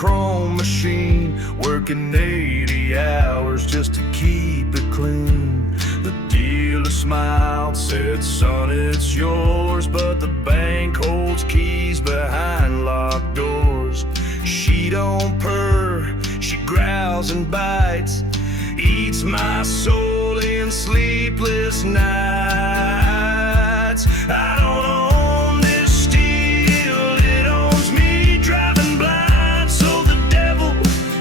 chrome machine, working 80 hours just to keep it clean. The dealer smiled, said, son, it's yours, but the bank holds keys behind locked doors. She don't purr, she growls and bites, eats my soul in sleepless nights. I don't own this steel, it owns me, driving blind so the devil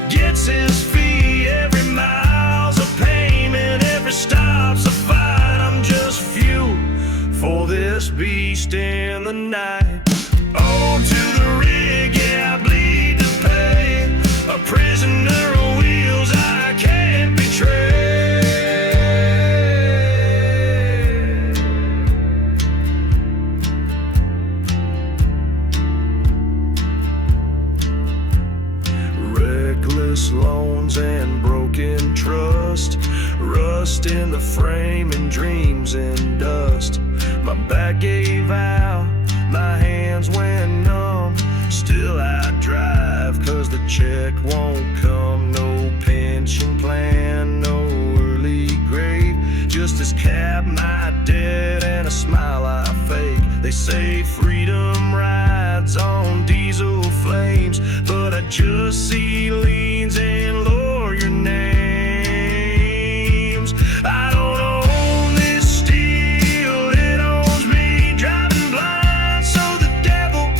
gets his fee. Every mile's a payment, every stop's a fight. I'm just fuel for this beast in the night. Oh, to the rig, yeah, I bleed to pay, a prisoner on wheels I can't betray. Reckless loans and broken trust, rust in the frame and dreams in dust. My back gave out, my hands went numb, still I drive cause the check won't come. No pension plan, no early grave, just this cab, my debt, and a smile I fake. They say freedom rides on diesel flames, but I just see liens and lawyer names. I don't own this steel, it owns me, driving blind so the devil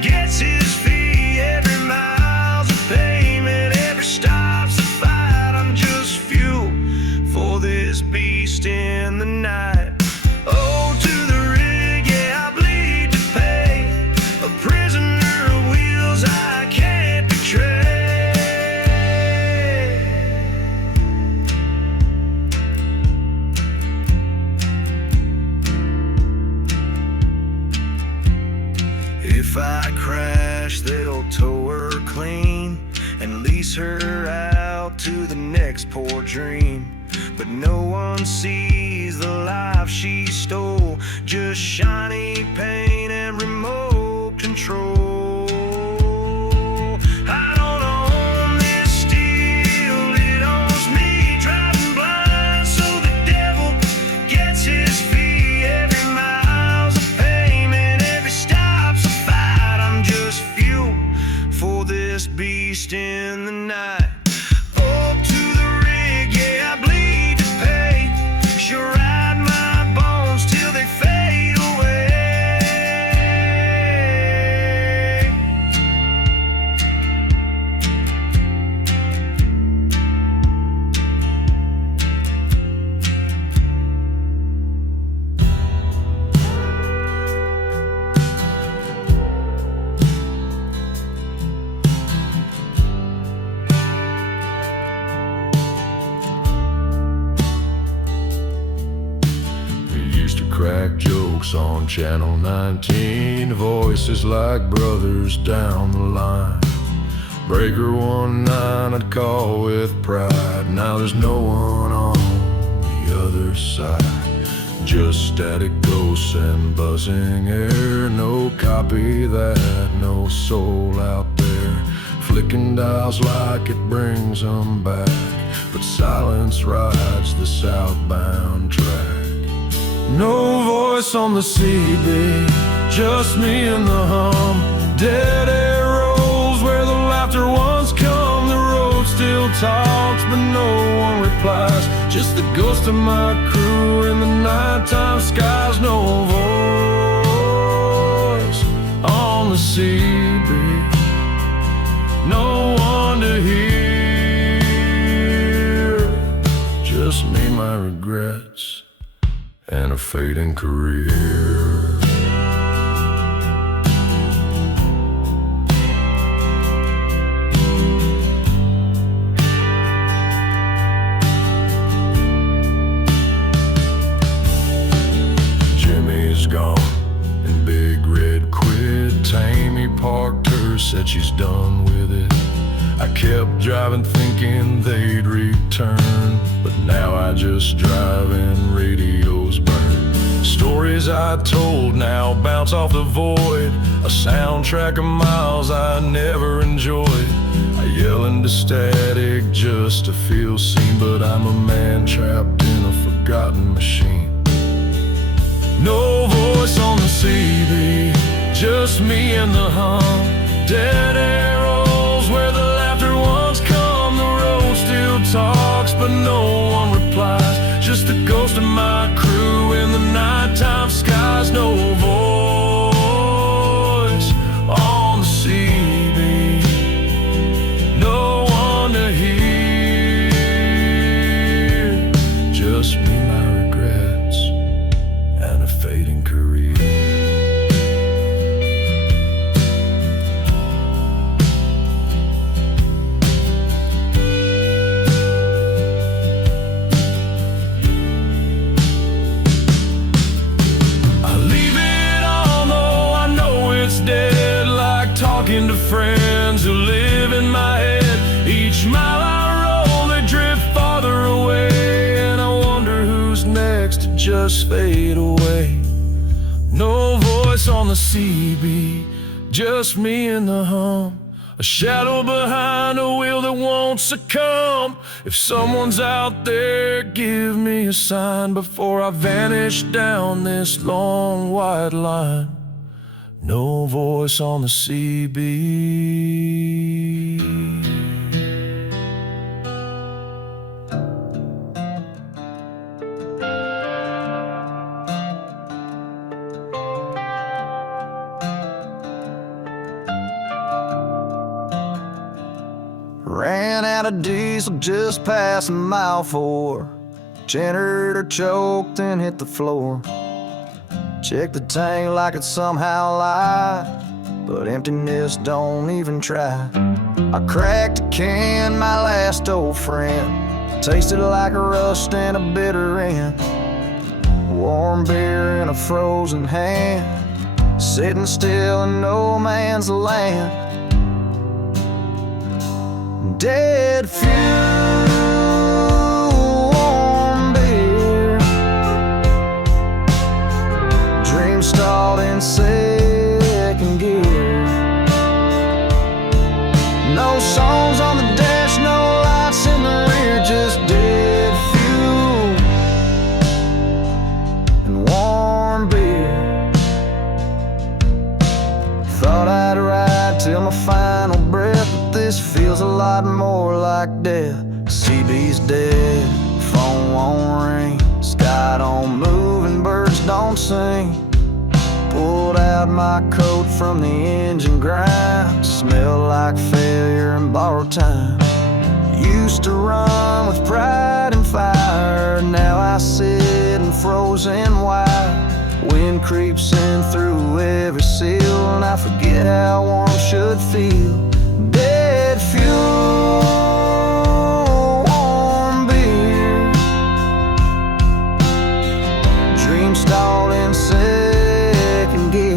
gets his fee. Every mile's a payment, every stop's a fight. I'm just fuel for this beast in the night. Oh, to the rig, yeah, I bleed to pay, a prisoner of wheels I can't betray. If I crash, they'll tow her clean and lease her out to the next poor dream. But no one sees the life she stole, just shiny paint and remote control. I don't own this steel, it owns me, driving blind so the devil gets his fee. Every mile's a payment, every stop's a fight. I'm just fuel for this beast in the night. Up to the rig, yeah, I bleed to pay, she'll ride my bones till they fade away. Crack jokes on Channel 19, voices like brothers down the line. Breaker 19 I'd call with pride. Now there's no one on the other side, just static ghosts and buzzing air. No copy that, no soul out there, flicking dials like it brings them back. But silence rides the southbound track. No voice on the CB, just me and the hum. Dead air rolls where the laughter once come. The road still talks, but no one replies. Just the ghost of my crew in the nighttime skies. No voice on the CB, no one to hear. Just me, my regrets, and a fading career. Jimmy's gone and Big Red quit. Tammy parked her, said she's done with it. I kept driving thinking they'd return, but now I just drive and radios burn. Stories I told now bounce off the void, a soundtrack of miles I never enjoyed. yelling to static just to feel seen. But I'm a man trapped in a forgotten machine. No voice on the CB, just me and the hum. Dead arrows where the laughter once come. The road still talks but no one replies. Just the ghost of my crew in the nighttime skies. No voice on the CB, no one to hear. Just me, my regrets, and a fading career. Talking to friends who live in my head. Each mile I roll, they drift farther away, and I wonder who's next to just fade away. No voice on the CB, just me and the hum. A shadow behind a wheel that won't succumb. If someone's out there, give me a sign before I vanish down this long white line. No voice on the CB. Ran out of diesel just past mile 4. Generator choked and hit the floor. Check the tank like it somehow lied, but emptiness don't even try. I cracked a can, my last old friend. Tasted like a rust and a bitter end. Warm beer in a frozen hand, sitting still in no man's land. Dead fuel, warm beer, dreams stalled in second gear. No songs on the dash, no lights in the rear, just dead fuel and warm beer. Thought I'd ride till my final breath, but this feels a lot more like death. CB's dead, phone won't ring, sky don't move and birds don't sing. Pulled out my coat from the engine grind, smelled like failure and borrowed time. Used to run with pride and fire, now I sit in frozen white. Wind creeps in through every seal, and I forget how warm should feel. Dead fuel, warm beer, dreams stalled in second gear.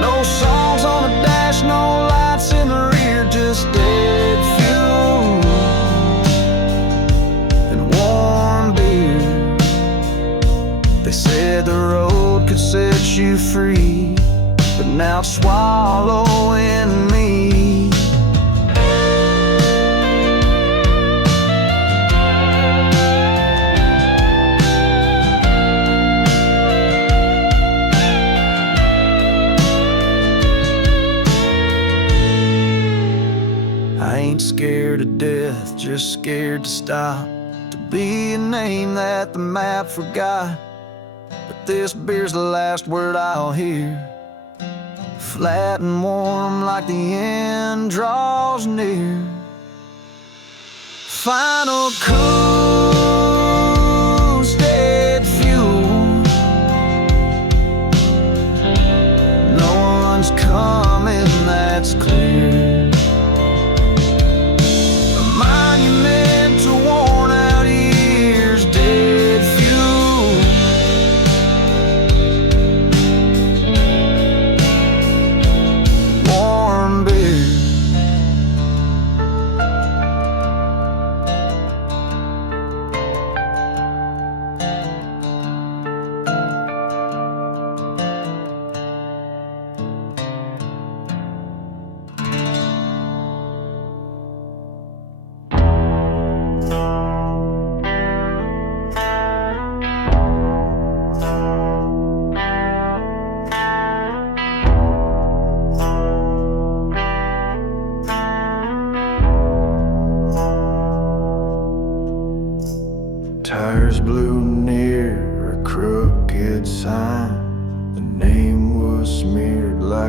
No songs on the dash, no lights in the rear, just dead fuel and warm beer. They said the road could set you free, but now it's swallowing me. I ain't scared of death, just scared to stop, to be a name that the map forgot. But this beer's the last word I'll hear, flat and warm like the end draws near. Final cruise, dead fuel. No one's coming, that's clear. A monument to worn out years, dead fuel. Warm beer.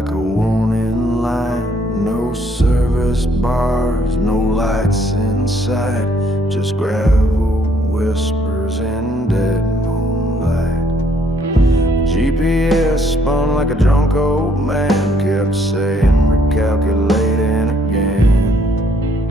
like a warning light. No service bars, no lights in sight, just gravel, whispers, and dead moonlight. GPS spun like a drunk old man, kept saying recalculating again.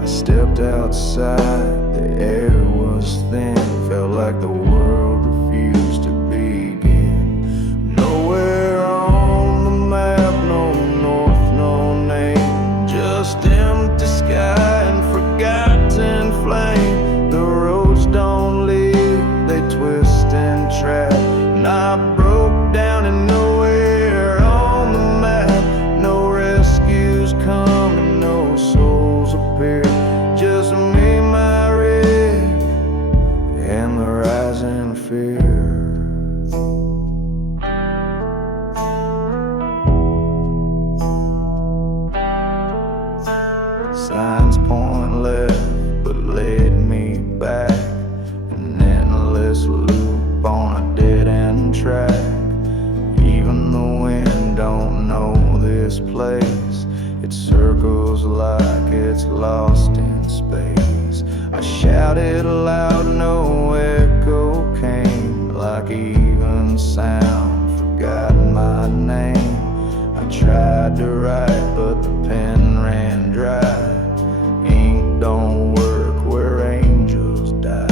I stepped outside, the air was thin, felt like the world refused to begin. Nowhere on the map, no north, no name, just empty sky and forgotten flame. The roads don't lead, they twist and trap, and I broke down and nowhere on the map. No rescues come and no souls appear, just me, my rig, and the rising fear. Signs point left but led me back, an endless loop on a dead-end track. Even the wind don't know this place, it circles like it's lost in space. I shouted aloud, no echo came, like even sound forgot my name. I tried to write but the pen ran dry, ink don't work where angels die.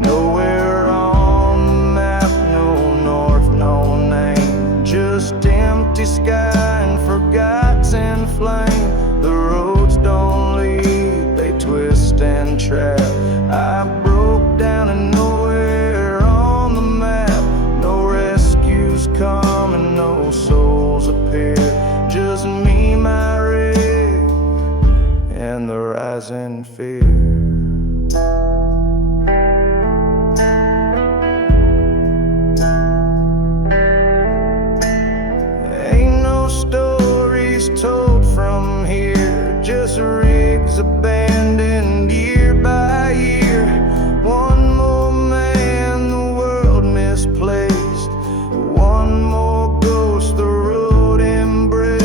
Nowhere on the map, no north, no name, just empty sky and forgotten flame. The roads don't lead, they twist and trap. I broke down and nowhere on the map. No rescues come and no souls appear, just me, my rig, and the rising fear. Ain't no stories told from here, just rigs abandoned year by year. One more man the world misplaced, one more ghost the road embraced.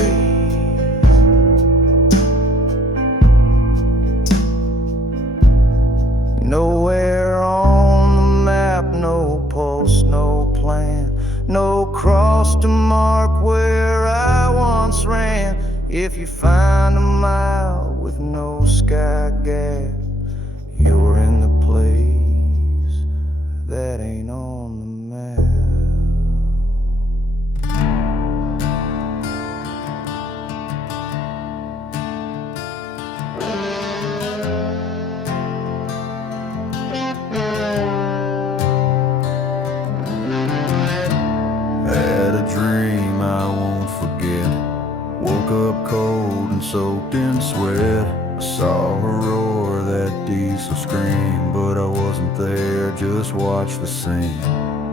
Nowhere on the map, no pulse, no plan, no cross to mark where I once ran. If you find a mile with no sky gap, you're in the place that ain't on the map. Had a dream I won't forget. Woke up cold and soaked in sweat. I saw her roar, that diesel scream, but I wasn't there, just watched the scene.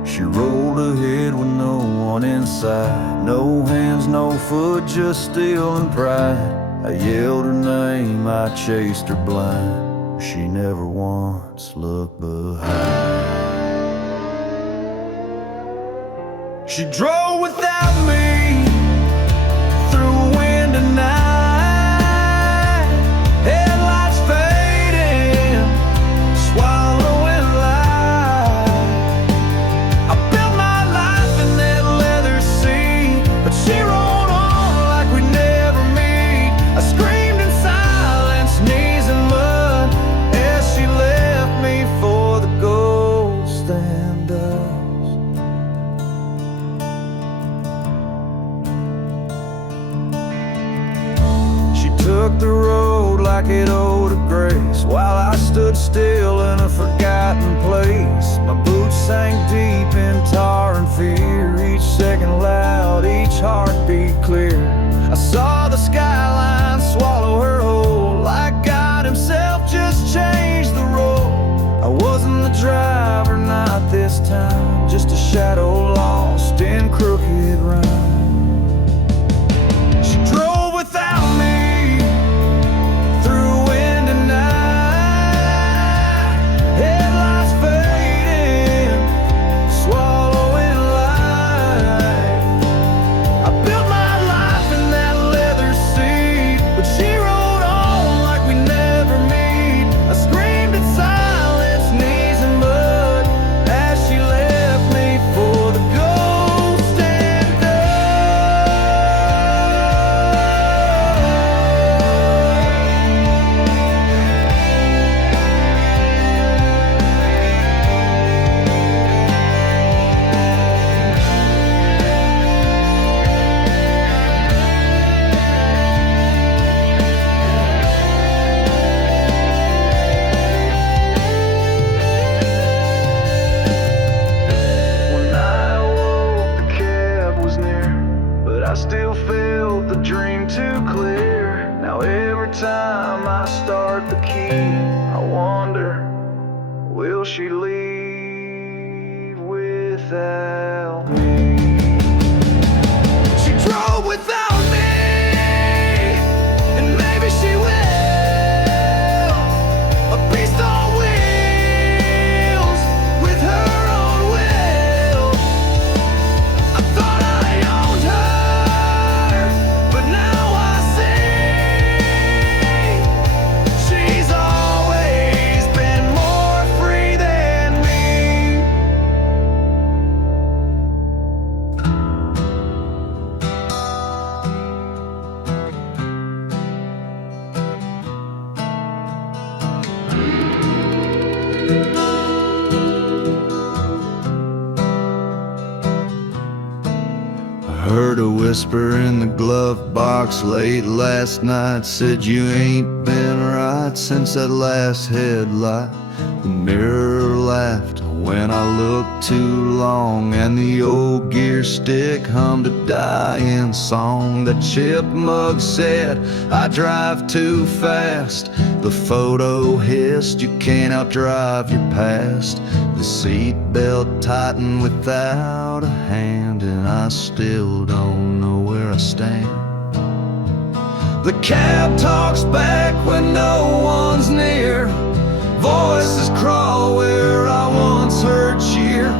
She rolled ahead with no one inside, no hands, no foot, just steel and pride. I yelled her name, I chased her blind, she never once looked behind. She drove without me through wind and night, headlights fading, swallowing light. I built my life in that leather seat, but she rolled on like we'd never meet. I screamed in silence, knees in mud, as she left me for the ghost and dust. Took the road like it owed a grace, while I stood still in a forgotten place. My boots sank deep in tar and fear, each second loud, each heartbeat clear. I saw the skyline swallow her whole, like God himself just changed the road. I wasn't the driver, not this time, just a shadow lost in crooked rhyme. She drove without me through wind and night, headlights fading, swallowing light. without me. She drove without me, and maybe she will. A beast on wheels with her own will. I thought I owned her, but now I see she's always been more free than me. I heard a whisper in the glove box late last night. Said you ain't been right since that last headlight. The mirror laughed when I looked too long, and the old gear stick hummed a dying song. The chipmug said I drive too fast. The photo hissed you can't outdrive your past. The seatbelt tightened without a hand, and I still don't know where I stand. The cab talks back when no one's near. Voices crawl where I once heard cheer.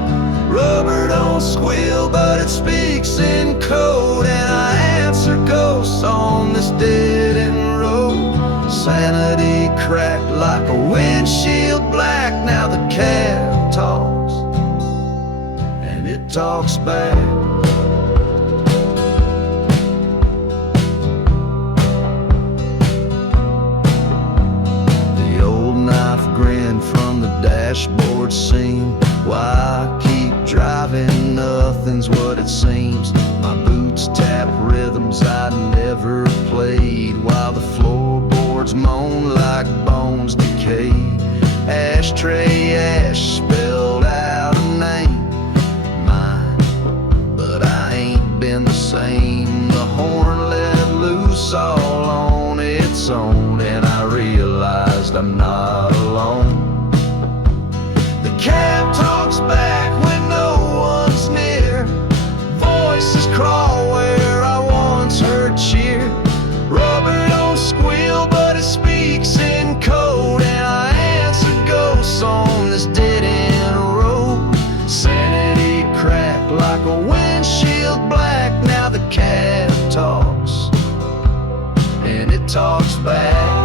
Rubber don't squeal, but it speaks in code, and I answer ghosts on this dead-end road. Sanity cracked like a windshield black. Now the cab talks, and it talks back. The old knife grin from the dashboard seam. Why I keep driving, nothing's what it seems. My boots tap rhythms I never played, while the floorboards moan like bones decayed. Ashtray ash spelled out a name, mine, but I ain't been the same. The horn let loose all on its own, and I realized I'm not alone. The cab talks back when no one's near. Voices crawl where I once heard cheer. Rubber don't squeal, but it speaks in code, and I answer ghosts on this dead-end road. Sanity cracked like a windshield black. Now the cab talks, and it talks back.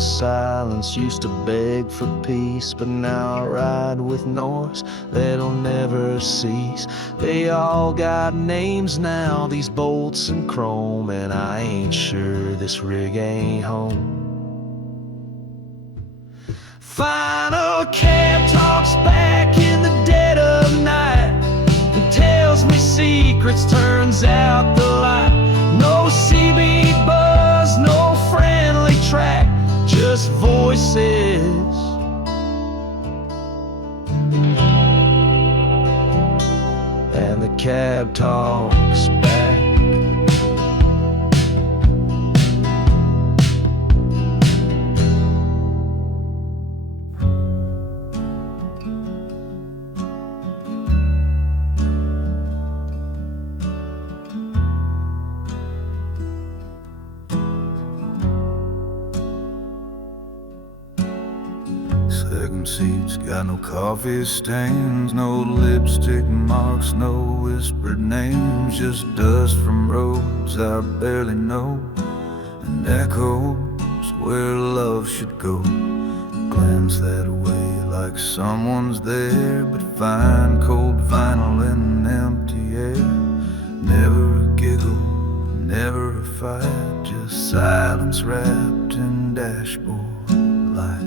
Silence, used to beg for peace, but now I ride with noise that'll never cease. They all got names now, these bolts and chrome, and I ain't sure this rig ain't home. Final cab talks back in the dead of night and tells me secrets, turns out the light. No CB buzz, no friendly track, just voices. And the cab talks back. Second seats got no coffee stains, no lipstick marks, no whispered names, just dust from roads I barely know, and echoes where love should go. Glance that way like someone's there, but find cold vinyl in empty air. Never a giggle, never a fight, just silence wrapped in dashboard light.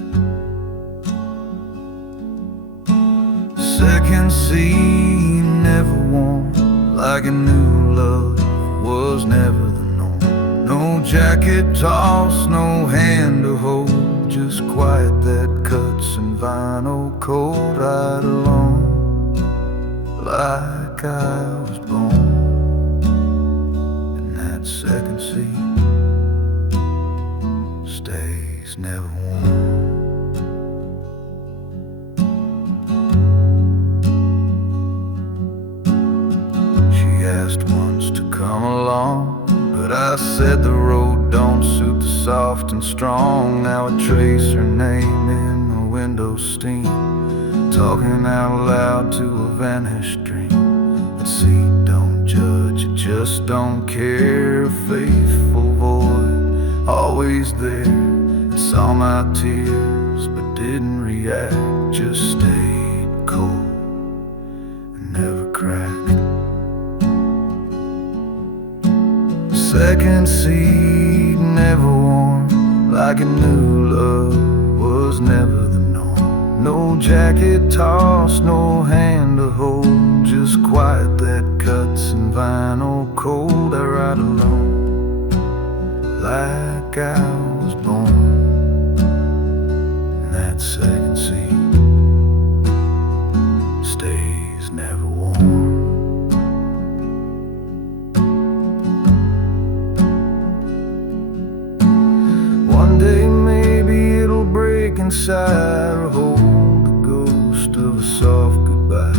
Second seat, never warm, like a new love was never the norm. No jacket toss, no hand to hold, just quiet that cuts and vinyl cold, right along like I was born. And that second seat stays never warm. Asked once to come along, but I said the road don't suit the soft and strong. Now I trace her name in the window steam, talking out loud to a vanished dream. At sea, don't judge, it just don't care. A faithful void, always there. It saw my tears, but didn't react. Just stayed cold and never cracked. Second seat, never warm, like a new love was never the norm. No jacket toss, no hand to hold, just quiet that cuts and vinyl cold. I ride alone like I was born. And that second seat stays never warm. One day maybe it'll break inside or hold the ghost of a soft goodbye.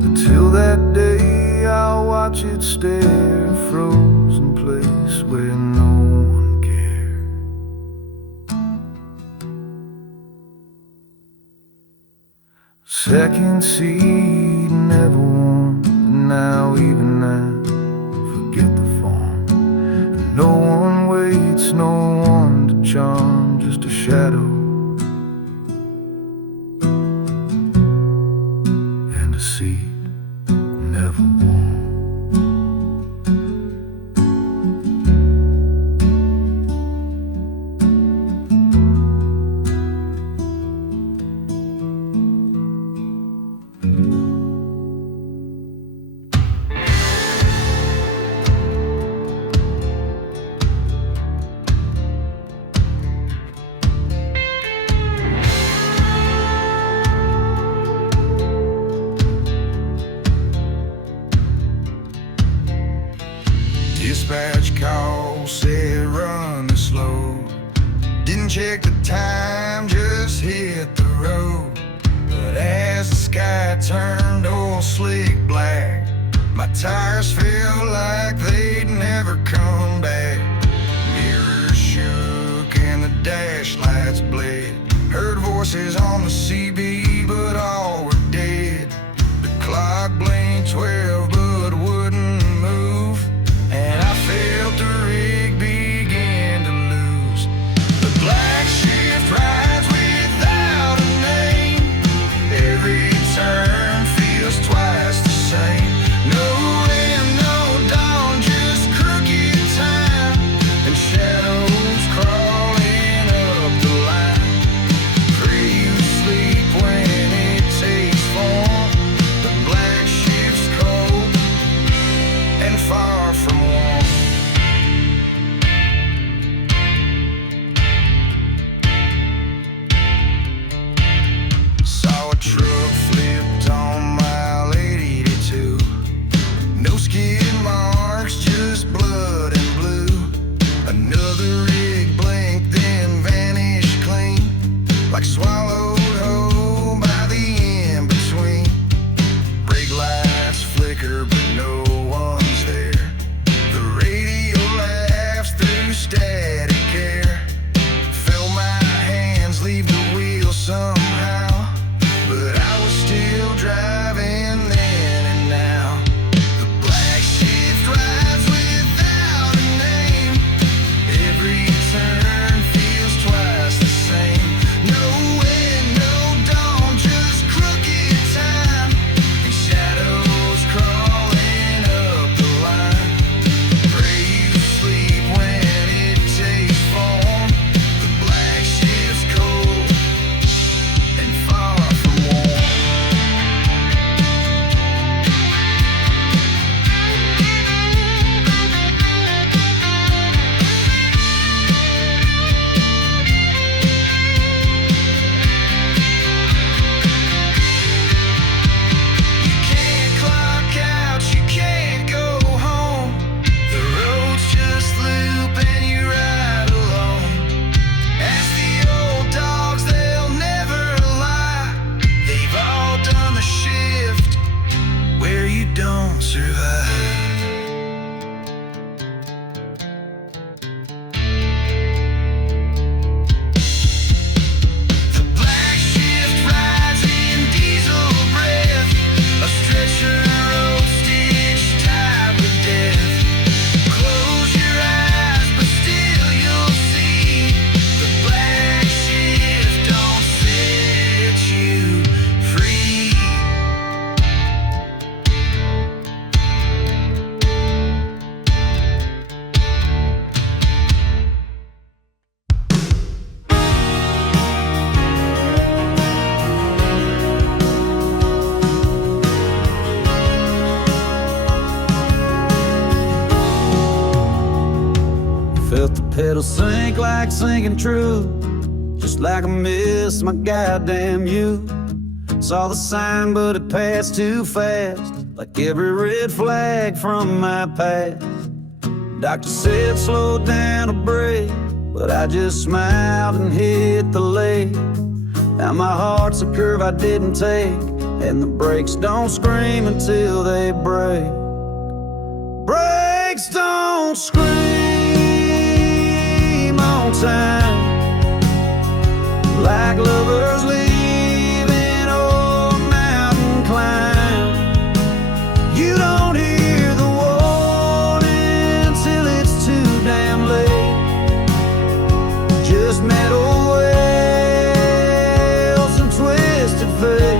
But till that day I'll watch it stare, a frozen place where no one cared. Second seat, never warm, and now even now, forget the form. And no one waits, no one to charm, just a shadow and a seat never warm. Dispatch call said running slow. Didn't check the time, just hit the road. But as the sky turned old slick black, my tires felt like they'd never come back. Mirrors shook and the dash lights bled. Heard voices on the CB, but all were dead. The clock blinked 12 but wouldn't move, and I felt the rig begin to lose. The black shift rides without a name. Every turn feels twice the same. No end, no dawn, just crooked time, and shadows crawling up the line. Pray you sleep when Pedals sink like sinking true, just like I missed my goddamn you. Saw the sign but it passed too fast, like every red flag from my past. Doctor said slow down a break, but I just smiled and hit the leg. Now my heart's a curve I didn't take, and the brakes don't scream until they break. Brakes don't scream on time, like lovers leaving old mountain climb. You don't hear the warning till it's too damn late. Just metal wheels and twisted fate.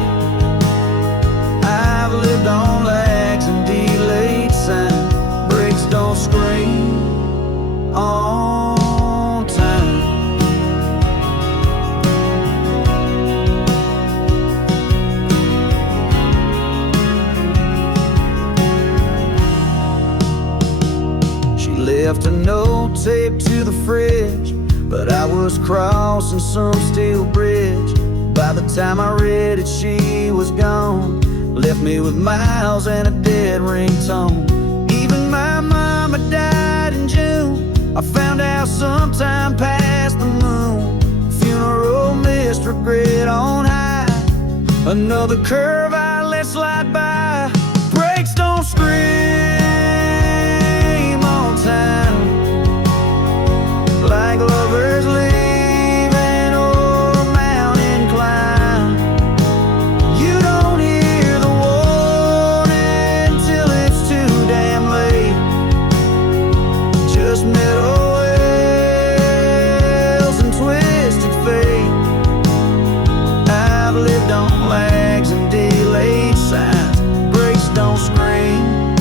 I've lived on lags and delayed signs. Brakes don't scream on time. She left a note taped to the fridge, but I was crossing some steel bridge. By the time I read it, she was gone. Left me with miles and a dead ringtone. Even my mama died in June. I found out sometime past the moon. Funeral mist, regret on high. Another curve I let slide by. Brakes don't scream on time, like lovers leaving old mountain climb. You don't hear the warning till it's too damn late. Just metal wheels and twisted fate. I've lived on lags and delayed signs. Brakes don't scream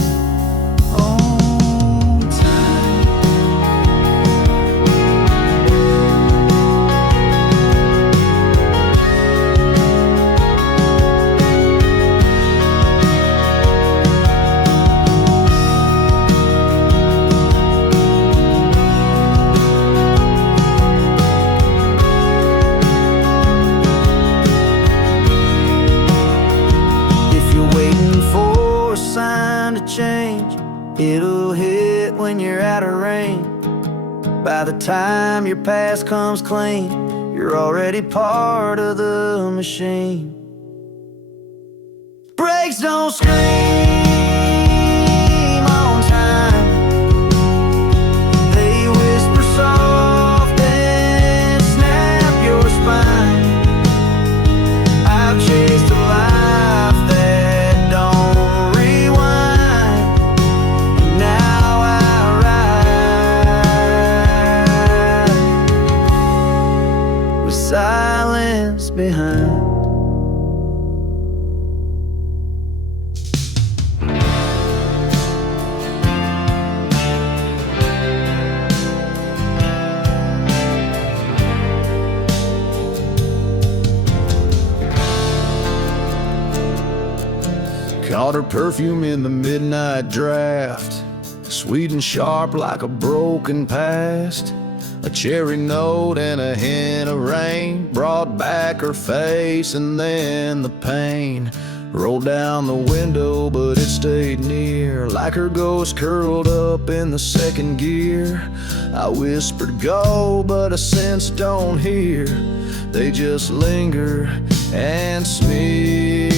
on time. If you're waiting for a sign to change, it'll hit when you're out of range. By the time your past comes clean, you're already part of the machine. Brakes don't scream on time. They whisper soft and snap your spine. I've chased a life that don't rewind, and now I ride with silence behind. Caught her perfume in the midnight draft, sweet and sharp like a broken past. A cherry note and a hint of rain brought back her face, and then the pain rolled down the window, but it stayed near, like her ghost curled up in the second gear. I whispered go, but I sense don't hear. They just linger and smear.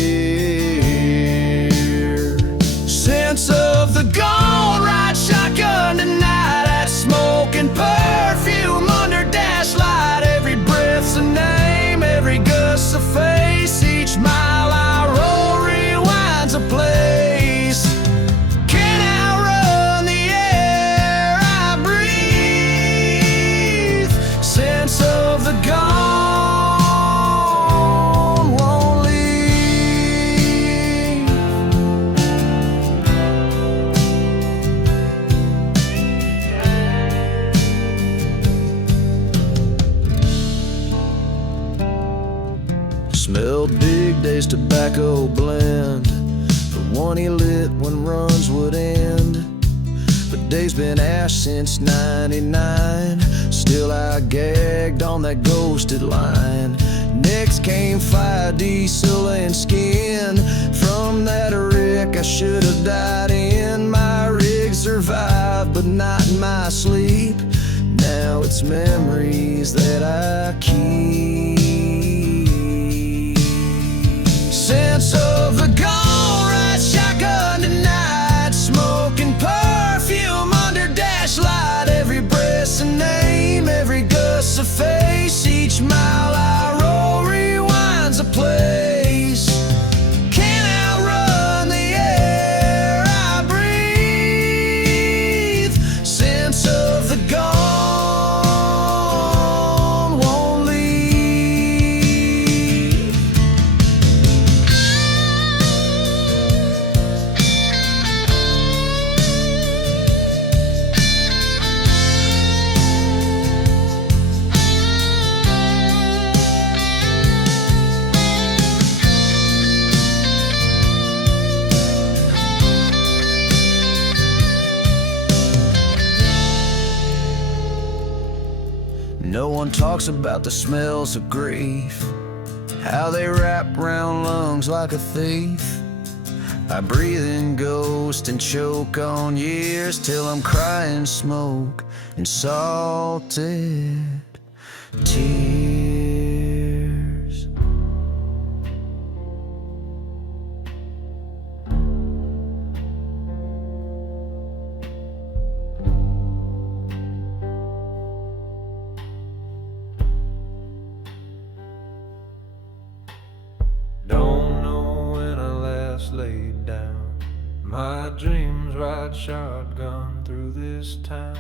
Sense of the gone, ride shotgun tonight. That smoke and perfume under dash light. Every breath's a name, every gust's a face. Each mile I roll rewinds a place. Can't outrun the air I breathe. Sense of the gone won't leave. Smelled Big Day's tobacco blend, the one he lit when runs would end. But Dave's been ash since '99. Still I gagged on that ghosted line. Next came fire, diesel, and skin. From that wreck I should have died in. My rig survived, but not in my sleep. Now it's memories that I keep. Sense of the gone, ride shotgun tonight, smoking perfume under dash light. Every breath's a name, every gust's a face. Each mile I roll rewinds a place. Can't outrun the air I breathe. Sense of the gone won't leave. No one talks about the smells of grief, how they wrap round lungs like a thief. I breathe in ghost and choke on years till I'm crying smoke and salted tears. Don't know when I last laid down. My dreams ride shotgun through this town.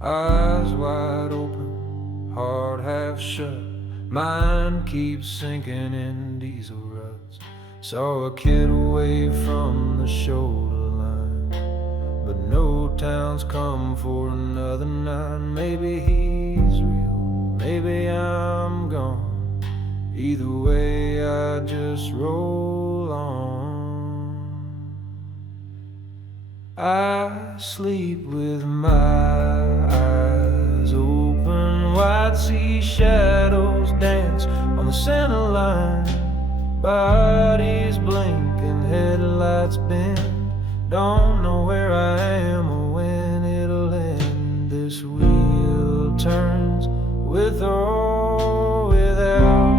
Eyes wide open, heart half shut. Mind keeps sinking in diesel ruts. Saw a kid away from the shoulder line, but no town's come for another night. Maybe he's real, maybe I'm gone. Either way, I just roll on. I sleep with my eyes open wide, see shadows dance on the center line. Bodies blink and headlights bend. Don't know where I am or when it'll end. This wheel turns with or without.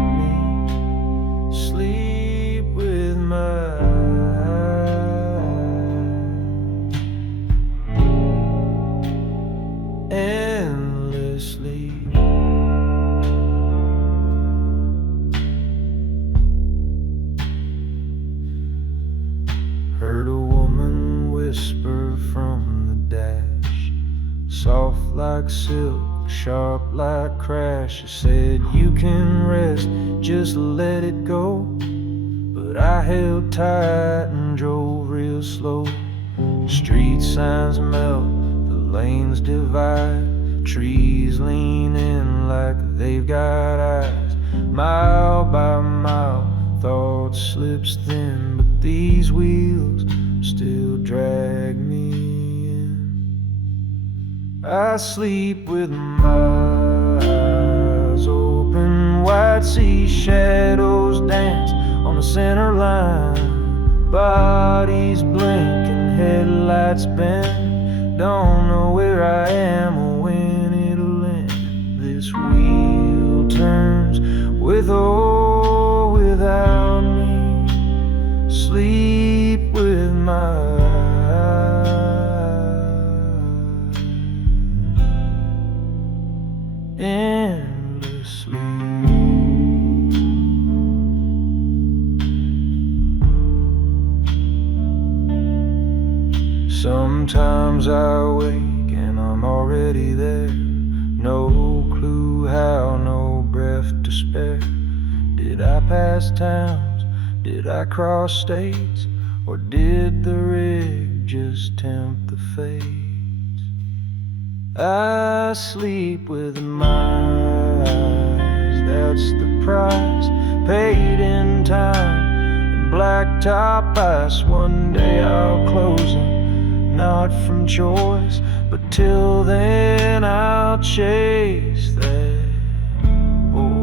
Sleep with my eyes endlessly. Heard a woman whisper from the dash, soft like silk, sharp like crash. She said, you can rest, just let it go. But I held tight and drove real slow. Street signs melt, the lanes divide. Trees lean in like they've got eyes. Mile by mile, thought slips thin, but these wheels still drag me in. I sleep with my eyes open wide, see shadows dance on the center line. Bodies blink and headlights bend. Don't know where I am or when it'll end. This wheel turns with or without me. Sleep with my endlessly. Sometimes I wake and I'm already there. No clue how, no breath to spare. Did I pass towns? Did I cross states? Or did the rig just tempt the fates? I sleep with my eyes, that's the price paid in time. And blacktop ice, one day I'll close them. not from choice, but till then I'll chase that boy.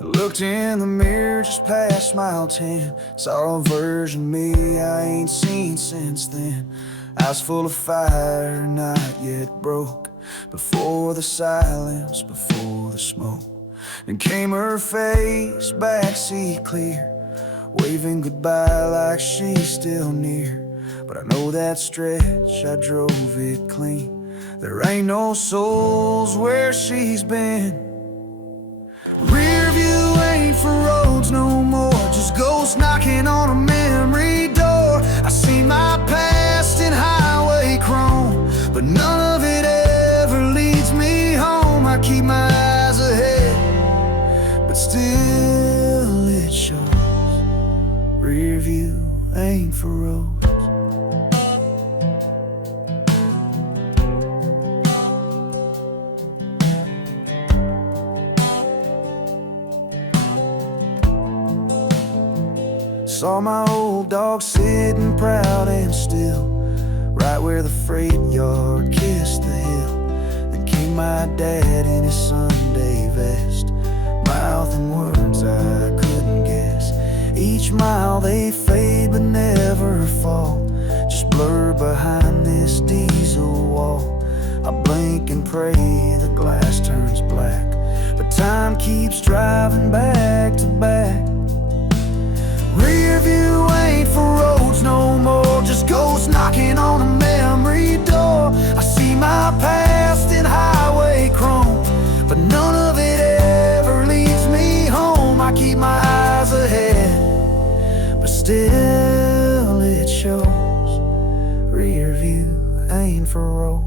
Looked in the mirror just past mile 10, saw a version of me I ain't seen since then. Eyes full of fire, not yet broke. Before the silence, before the smoke, then came her face, backseat clear, waving goodbye like she's still near. But I know that stretch, I drove it clean. There ain't no souls where she's been. Rearview ain't for roads no more, just ghosts knocking on a memory door. I see my past in highway chrome, but none of it ever leads me home. I keep my eyes ahead, but still it shows. Rearview ain't for roads. Saw my old dog sitting proud and still, right where the freight yard kissed the hill. Then came my dad in his Sunday vest, mouthing words I couldn't guess. Each mile they fade but never fall, just blur behind this diesel wall. I blink and pray the glass turns black, but time keeps driving back to back. Rearview ain't for roads no more, just ghosts knocking on a memory door. I see my past in highway chrome, but none of it ever leads me home. I keep my eyes ahead, but still it shows. Rearview ain't for roads.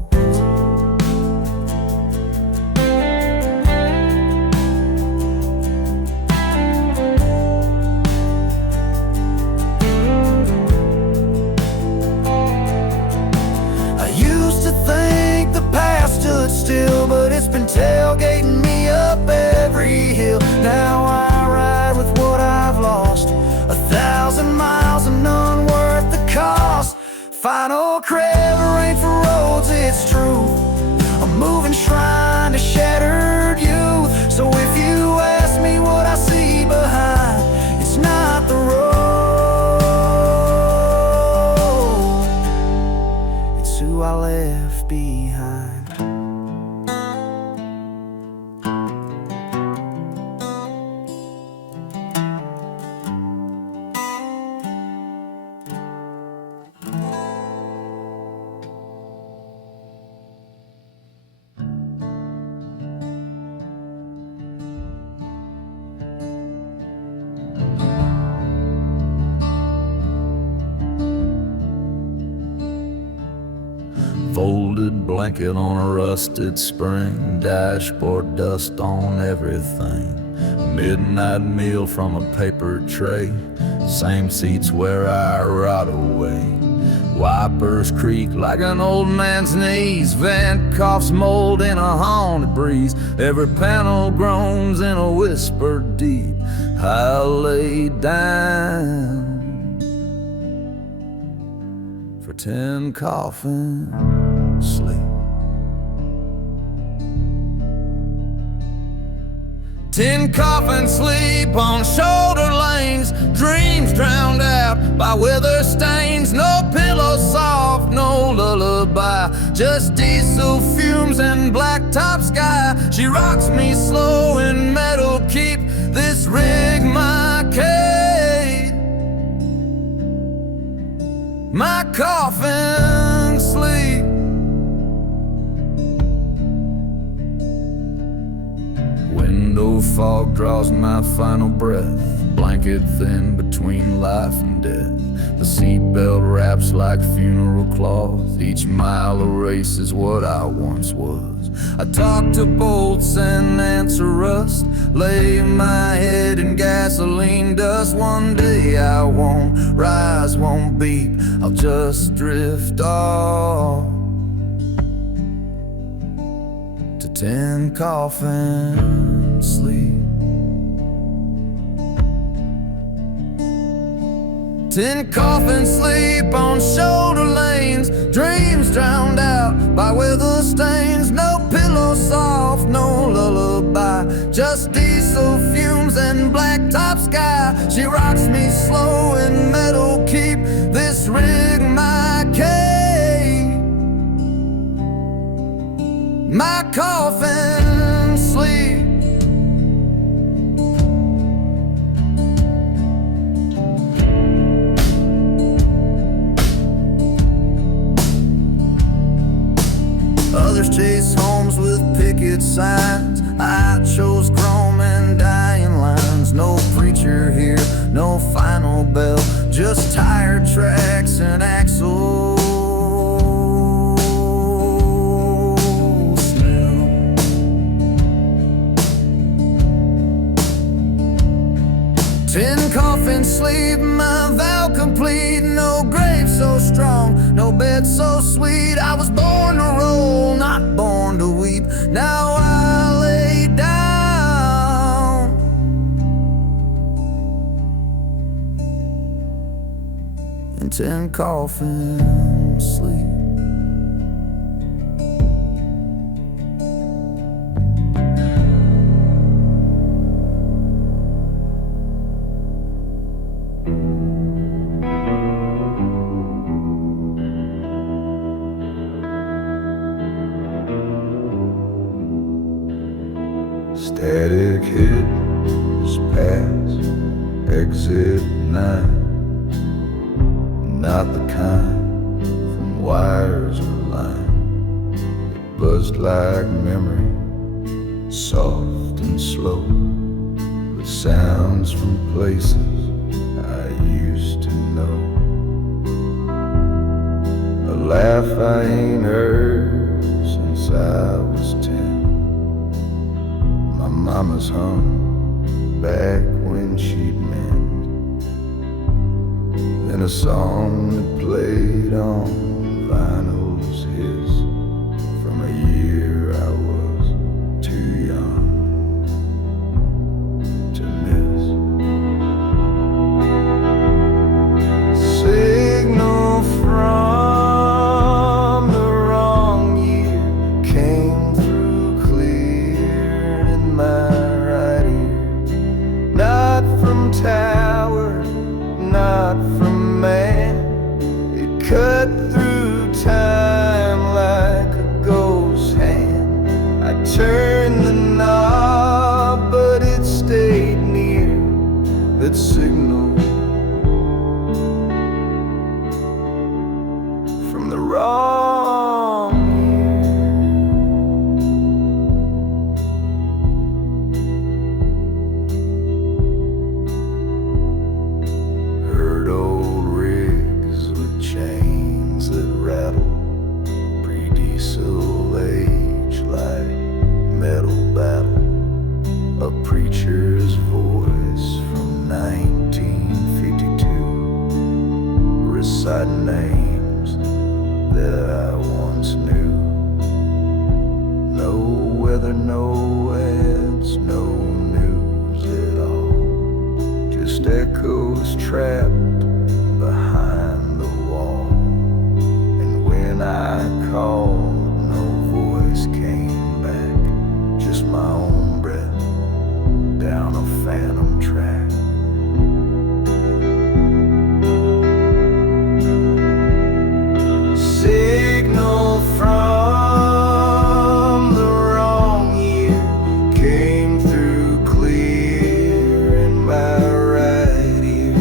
Still, but it's been tailgating me up every hill. Now I ride with what I've lost, 1,000 miles and none worth the cost. Final Crever ain't for roads, it's true. A moving shrine to shattered youth. So if you ask me what I see behind, it's not the road, it's who I left behind. Folded blanket on a rusted spring, dashboard dust on everything. Midnight meal from a paper tray, same seats where I rot away. Wipers creak like an old man's knees, vent coughs mold in a haunted breeze. Every panel groans in a whisper deep. I lay down for 10 coffin sleep. 10 coffin sleep on shoulder lanes, dreams drowned out by weather stains. No pillow soft, no lullaby, just diesel fumes and blacktop sky. She rocks me slow in metal, keep this rig my cage, my coffin sleep. Window fog draws my final breath, blanket thin between life and death. The seatbelt wraps like funeral cloth, each mile erases what I once was. I talk to bolts and answer rust, lay my head in gasoline dust. One day I won't rise, won't beep, I'll just drift off to 10 Coffin Sleep. 10 Coffin Sleep on shoulder lanes, dreams drowned out by weather stains. No pillow soft, no lullaby, just diesel fumes and blacktop sky. She rocks me slow in metal, keep this rig my cave, my coffin sleep. Others chase homes with picket signs, I chose chrome and dying lines. No preacher here, no final bell, just tire tracks and axle smell. 10 Coffin Sleep, my vow complete. No grave so strong, no bed so sweet. I was born to roll, not born to weep. Now I lay down in 10 Coffin Sleep. Static hits pass, exit 9. Not the kind from wires or line. It buzzed like memory, soft and slow, with sounds from places I used to know. A laugh I ain't heard since I was 10. Mama's hum back when she'd mend, then a song that played on vinyl's his from a year I was too young to miss. Signal from the wrong year came through clear in my tower, not from man. It cut through time like a ghost hand. I turned the knob, but it stayed near that signal from the wrong preacher's voice from 1952, reciting names that I once knew. No weather, no ads, no news at all, just echoes trapped behind the wall. And when I called, no voice came back, just my own breath down a phantom track. Signal from the wrong year came through clear in my right ear.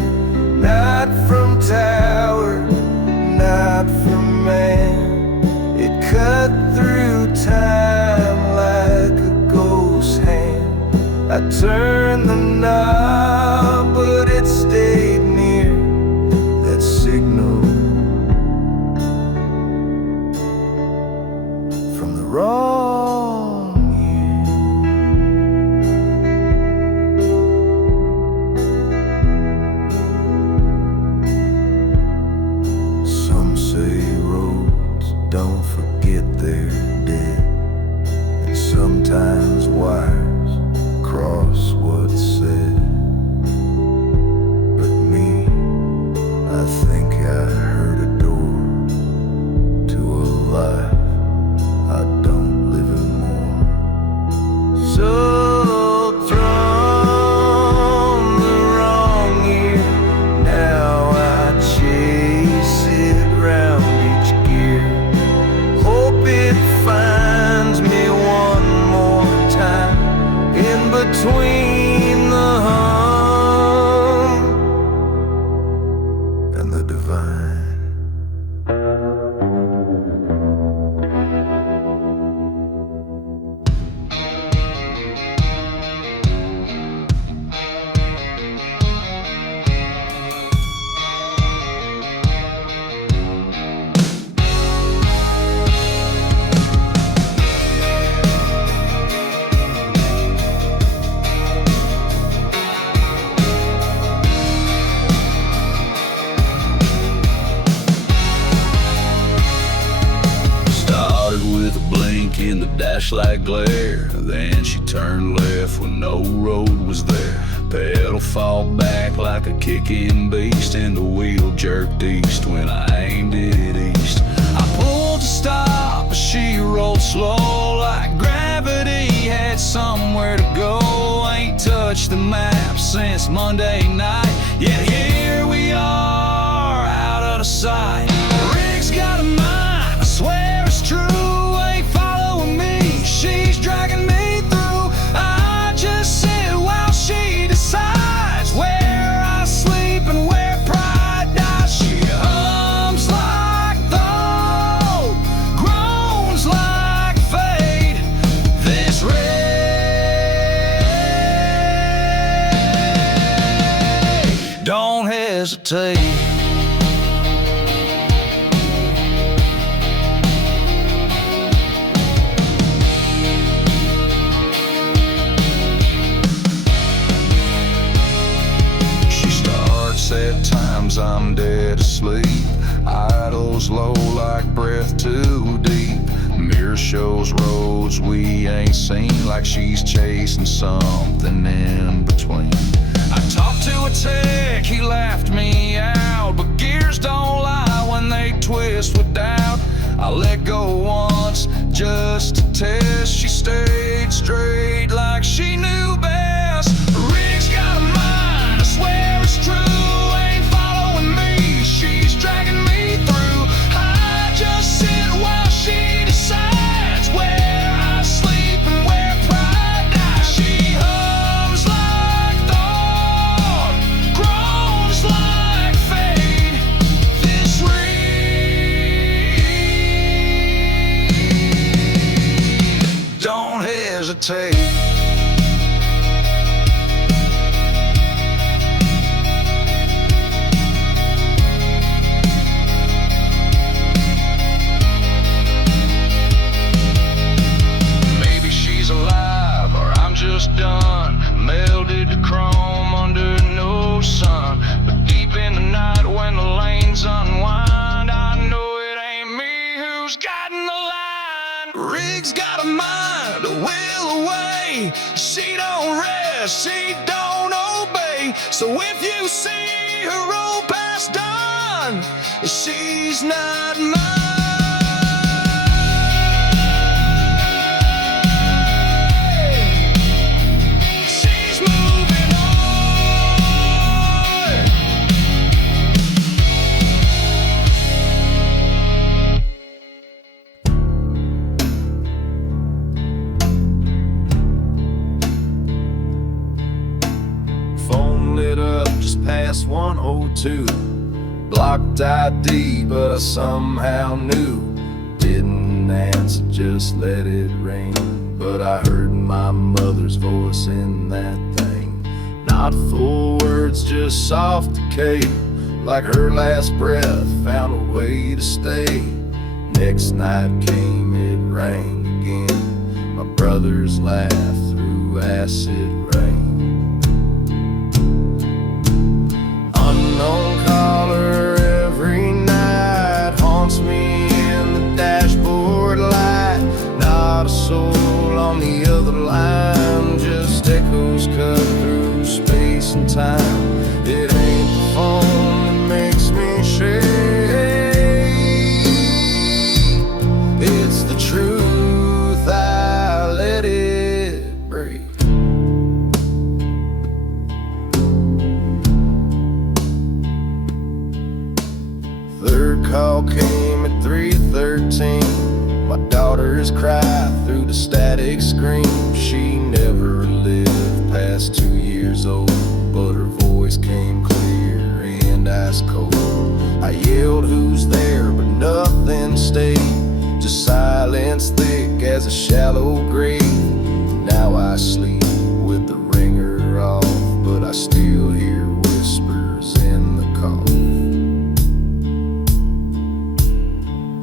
Not from tower, not from man. It cut through time like a ghost hand. I turned the knob, but it stayed near that signal from the wrong flashlight glare. Then she turned left when no road was there. Pedal fall back like a kicking beast, and the wheel jerked east when I aimed it east. I pulled to stop, but she rolled slow like gravity had somewhere to go. Ain't touched the map since Monday night, yet here we are out of the sight. Rick's got a mind, I swear it's true. Ain't following me, she's dragging me through. I just sit while she decides where I sleep and where pride dies. She hums like though, groans like fade. This rain, don't hesitate. At times I'm dead asleep, idles low like breath too deep. Mirror shows roads we ain't seen, like she's chasing something in between. I talked to a tech, he laughed me out, but gears don't lie when they twist with doubt. I let go once just to test, she stayed straight like she knew best. Rick's got a mind, I swear it's true. She's dragging me through. I just sit while she decides where I sleep and where pride dies. She hums like thought, groans like fade. This reed, don't hesitate. Just done, melted to chrome under no sun. But deep in the night when the lanes unwind, I know it ain't me who's guiding the line. Rick's got a mind, a will away. She don't rest, she don't obey. So if you see her roll past dawn, she's not mine. Lit up just past 102. Blocked ID, but I somehow knew. Didn't answer, just let it ring. But I heard my mother's voice in that thing. Not full words, just soft decay. Like her last breath found a way to stay. Next night came, it rained again. My brothers laughed through acid rain. Unknown caller every night haunts me in the dashboard light. Not a soul on the other line, just echoes cut through space and time. It ain't the phone that makes me shake, it's the truth, I let it breathe. Third call came at 3:13. My daughter's cry through the static scream. She never lived past 2 years old, but her voice came clear and ice cold. I yelled, "Who's there?" but nothing stayed. Just silence thick as a shallow grave. Now I sleep with the ringer off, but I still hear whispers in the call.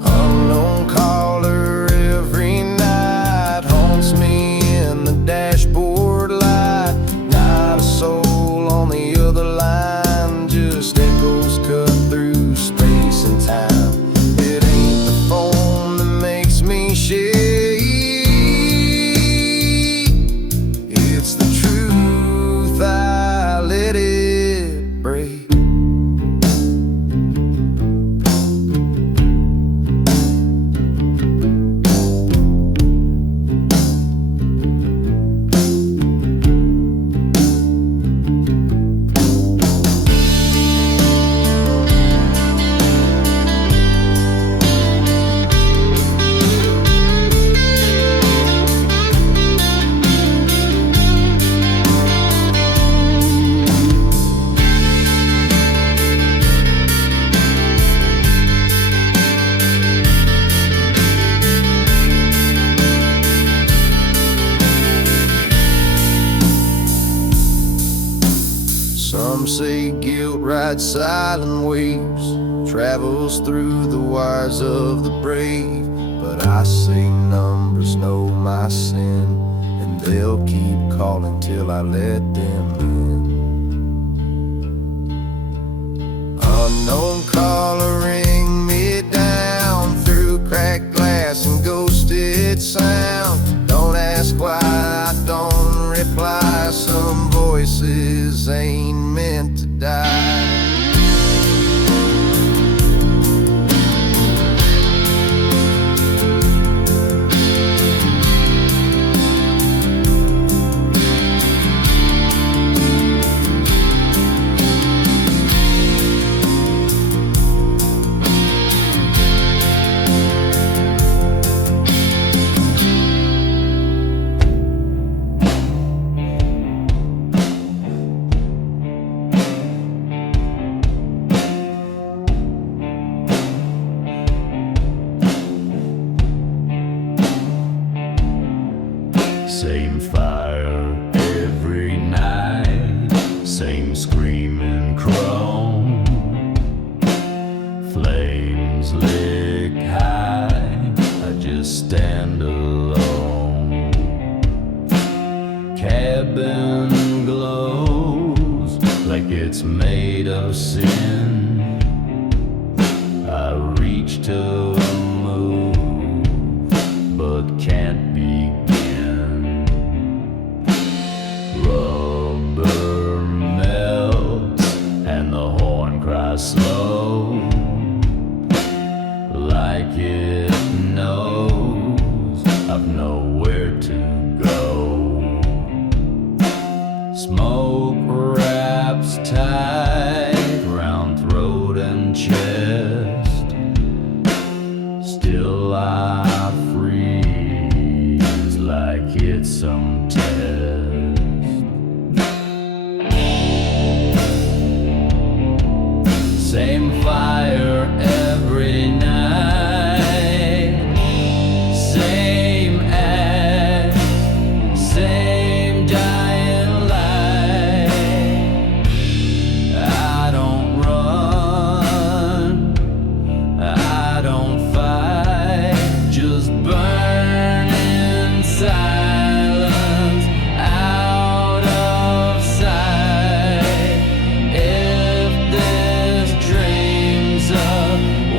Unknown caller every night haunts me in the dashboard light. Not a soul on the other line, just echoes cut through space and time. It ain't the phone that makes me shake, Some say guilt rides silent waves, travels through the wires of the brave. But I say numbers know my sin, and they'll keep calling till I let them in. Unknown caller, ring me down through cracked glass and ghosted sound. Don't ask why I don't reply. Some voices ain't meant to die. Same fire every night, same screaming crone. Flames lick high, I just stand alone. Cabin glows like it's made of sin. I reach to move, but can't begin. Rubber melts and the horn cries slow, like it knows I've nowhere to go. Smoke wraps tight round throat and chest, still I freeze like it's some test. Same fire every night, same act, same dying light. I don't run, I don't fight, just burn in silence, out of sight. If this dream's a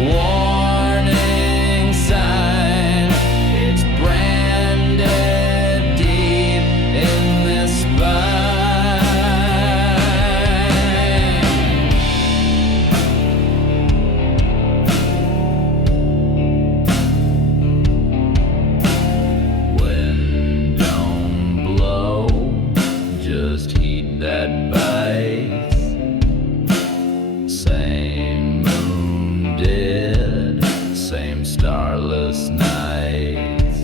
warning sign, it's branded deep in this spine. Wind don't blow, just heat that bites. Same moon dead, same starless nights.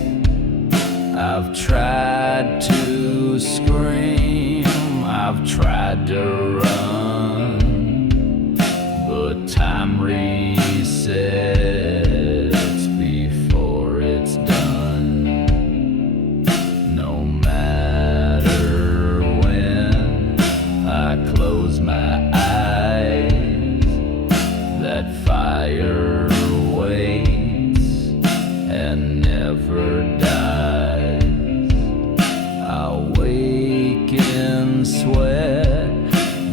I've tried to scream, I've tried to run, but time resets before it's done. No matter when I close my eyes, that fire waits and never dies. I'll wake in sweat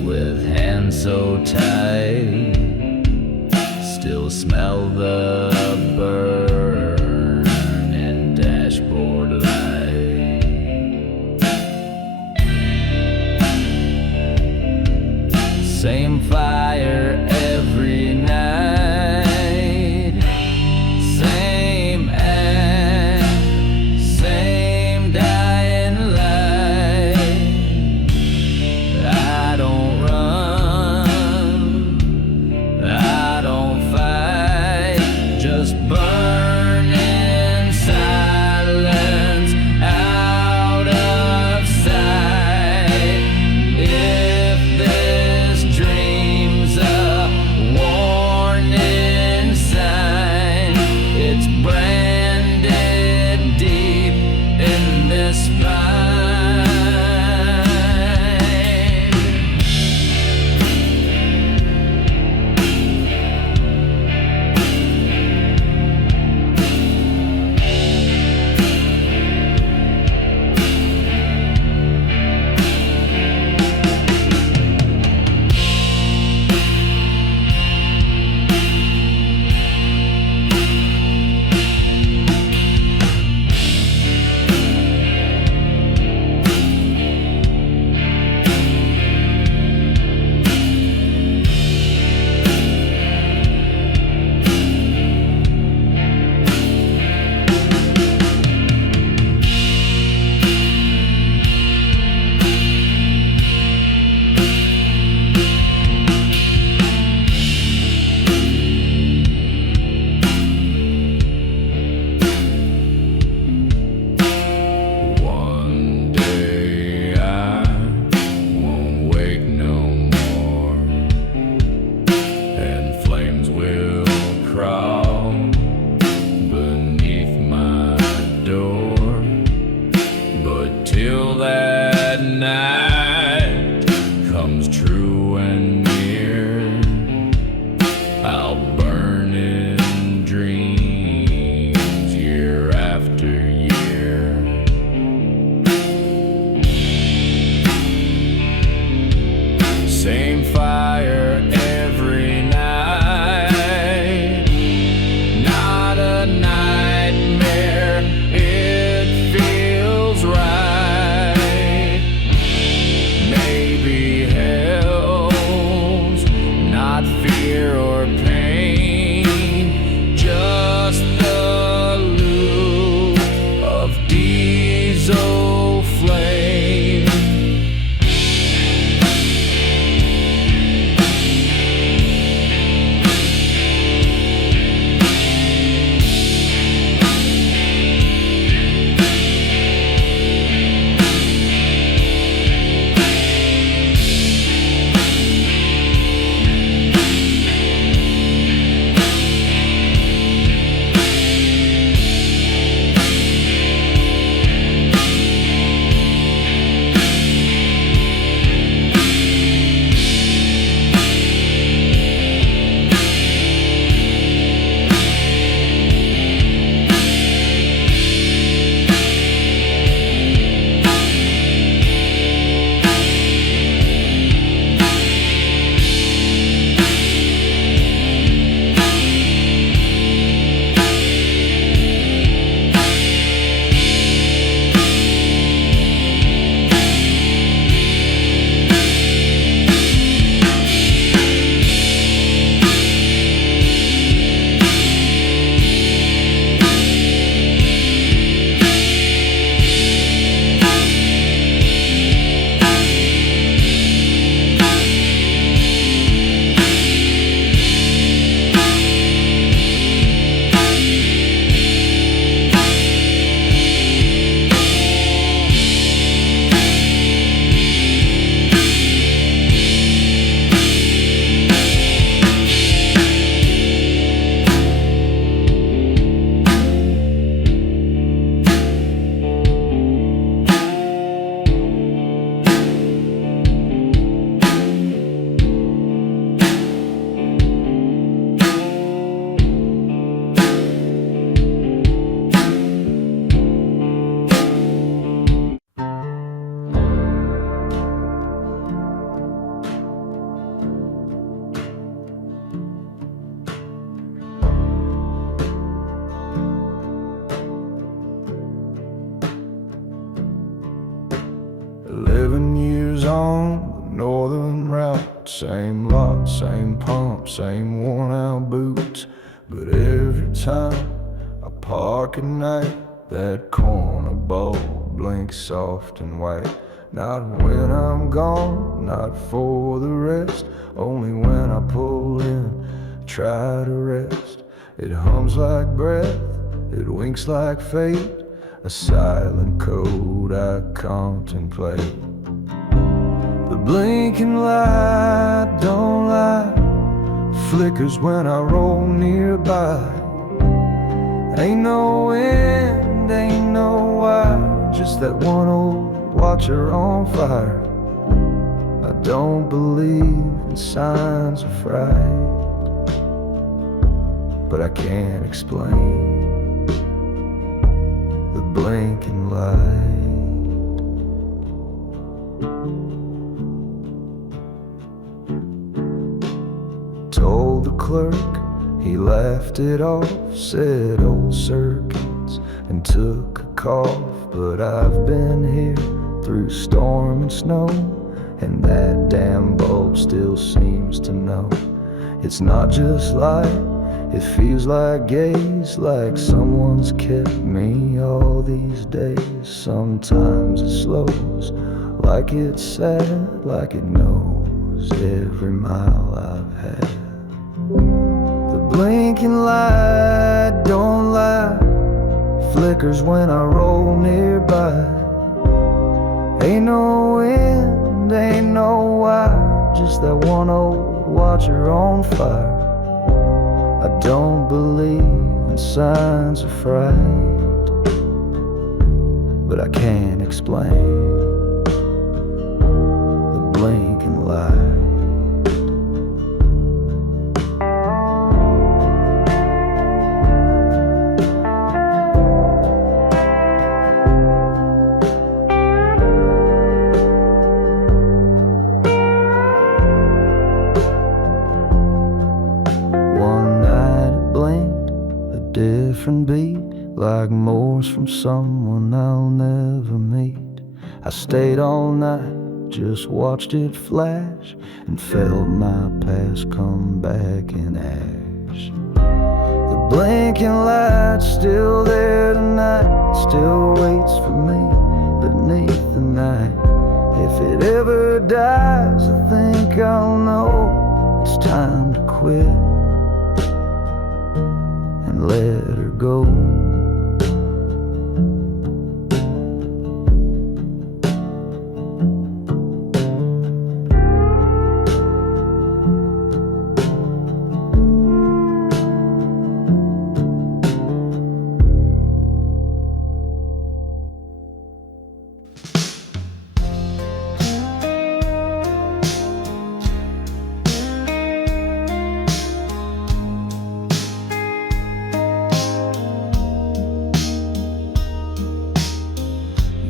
with hands so tight, still smell the burning dashboard light. Same fire every night, same act, same dying light. I don't run, I don't fight, just burn in silence, out of sight. If this dream's a warning sign, it's branded deep in this spine. till that night comes true and near. I'll burn in dreams year after year. Same fire every night, not a nightmare, it feels right. Maybe hell's not fear or pain, just the loop of diesel flame. On the northern route, same lot, same pump, same worn out boots. But every time I park at night, that corner bulb blinks soft and white. Not when I'm gone, not for the rest, only when I pull in, try to rest. It hums like breath, it winks like fate, a silent code I contemplate. The blinking light, don't lie, flickers when I roll nearby. Ain't no end, ain't no why, just that one old watcher on fire. I don't believe in signs of fright, but I can't explain the blinking light. Told the clerk, he laughed it off, said old circuits, and took a cough. But I've been here through storm and snow, and that damn bulb still seems to know. It's not just light, it feels like gaze, like someone's kept me all these days. Sometimes it slows, like it's sad, like it knows every mile I've had. The blinking light, don't lie, flickers when I roll nearby. Ain't no end, ain't no why, just that one old watcher on fire. I don't believe in signs of fright, but I can't explain the blinking light. One night it blinked, a different beat, like Morse from someone I'll never meet. I stayed all night, just watched it flash, and felt my past come back in ash. The blinking light's still there tonight, still waits for me beneath the night. If it ever dies, I think I'll know it's time to quit and let her go.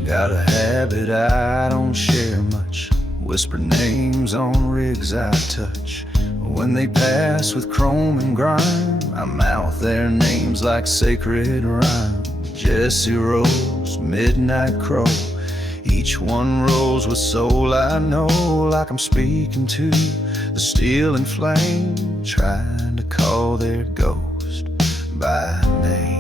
Got a habit I don't share much, whisper names on rigs I touch. When they pass with chrome and grime, I mouth their names like sacred rhyme. Jesse Rose, Midnight Crow, each one rolls with soul I know, like I'm speaking to the steel and flame, trying to call their ghost by name.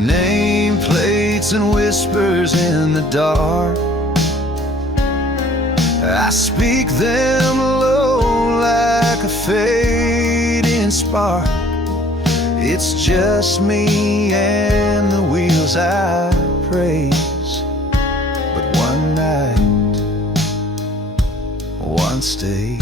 Nameplates and whispers in the dark, I speak them low like a fading spark. It's just me and the wheels I praise. But one night, one stay,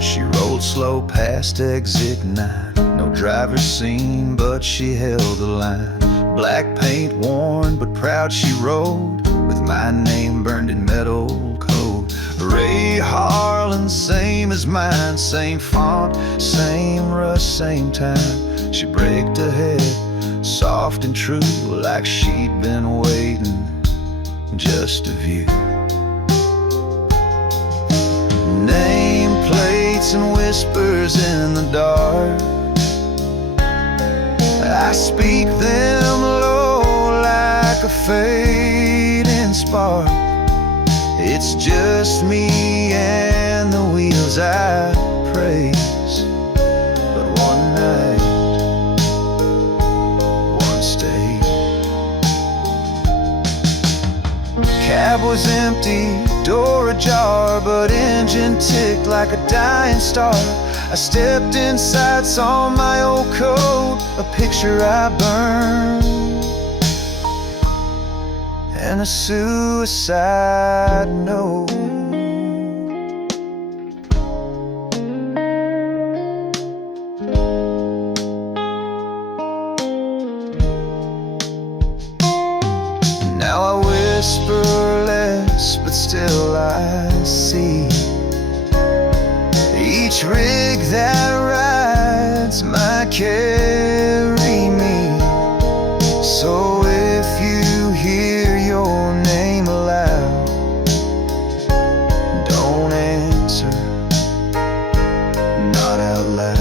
she rolled slow past exit 9. No driver seen, but she held the line. Black paint worn, but proud she rode, with my name burned in metal code. Ray Harlan, same as mine, same font, same rust, same time. She braked ahead, soft and true, like she'd been waiting just to view. Nameplates and whispers in the dark, I speak them low like a fading spark. It's just me and the wheels I praise. But one night, one stay. Cab was empty, door ajar, but engine ticked like a dying star. I stepped inside, saw my old coat, a picture I burned, and a suicide note. Now I whisper less, but still I see each rig that rides might carry me. So if you hear your name aloud, don't answer, not out loud.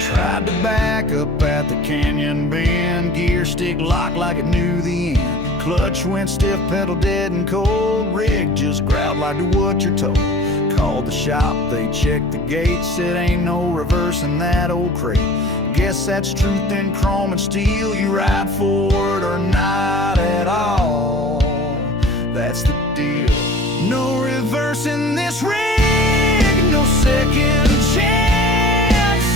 Tried to back up at the canyon bend, gear stick locked like it knew the end. Clutch went stiff, pedal dead and cold, rig just growled like do what you're told. Called the shop, they checked the gate, said ain't no reversing that old crate. Guess that's truth in chrome and steel, you ride forward or not at all. That's the deal. No reversing this rig, no second chance,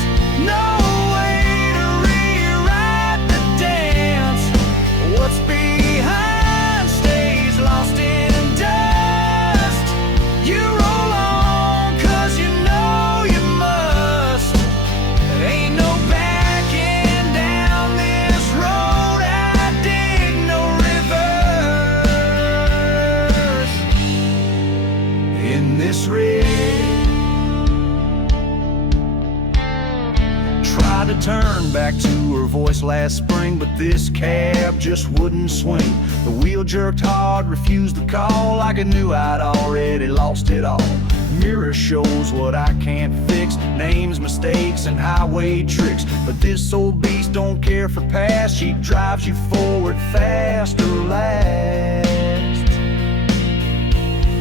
no way to rewrite the dance. What's behind stays lost in dust. You roll on 'cause you know you must. Ain't no backing down this road, I dig no reverse in this rig. Tried to turn back to her voice last spring, but this cab just wouldn't swing. The wheel jerked hard, refused the call, like I knew I'd already lost it all. Mirror shows what I can't fix, names, mistakes, and highway tricks. But this old beast don't care for past, she drives you forward fast or last.